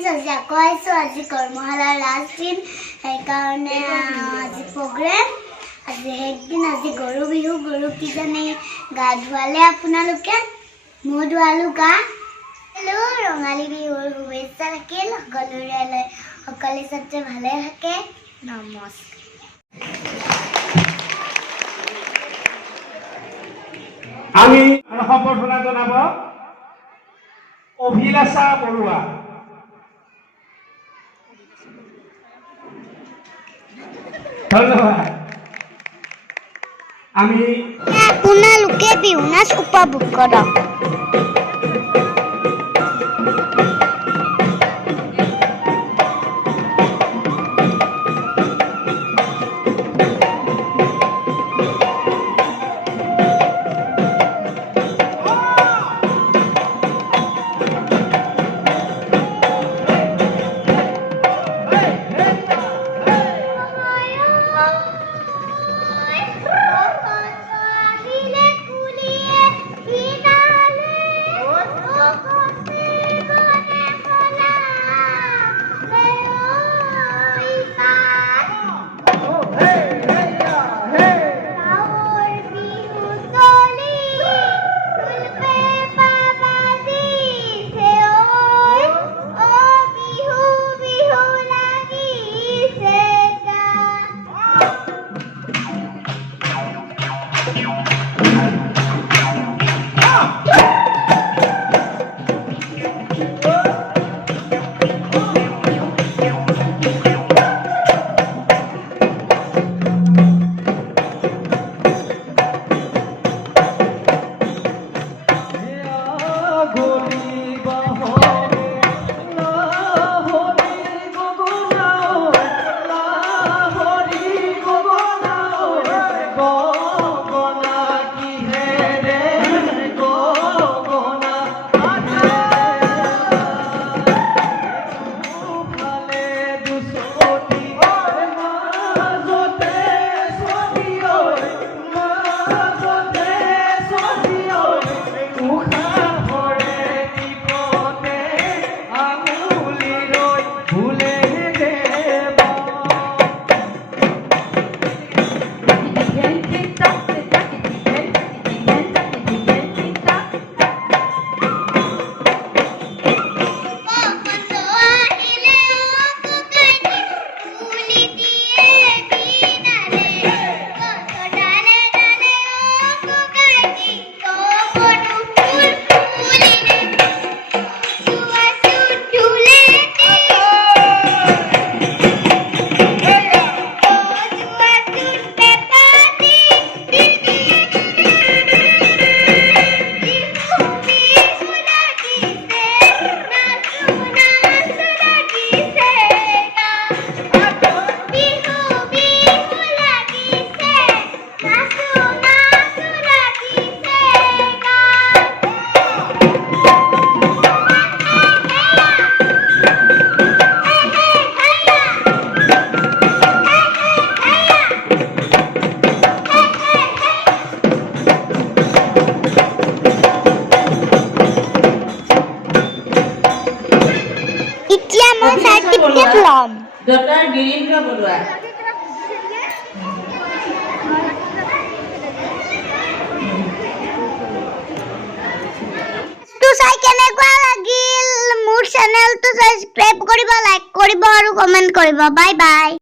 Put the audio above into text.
friends आज आको आज कर्मशालार लास्ट दिन সেইকাৰণে আজি प्रोग्राम आज एक दिन आज गरु बिहु गरु किजने गा धुवाले आपनालोके मो धुवालु गा हेलो रंगाली बिहुर शुभेच्छा থাকিল সকলোৰে সকলে সতে ভালে থাকে নমস্কাৰ আমি সম্বৰ্ধনা জনাব অভিলাষা বৰুৱা ধন্যবাদ আমি আপোনালোকে বিহু নাচ উপভোগ কৰক ডক্টৰ গিৰীন্দ্ৰ বৰুৱা চাই কেনেকুৱা লাগিল মোৰ চেনেলটো সাবস্ক্ৰাইব কৰিব লাইক কৰিব আৰু কমেন্ট কৰিব বাই বাই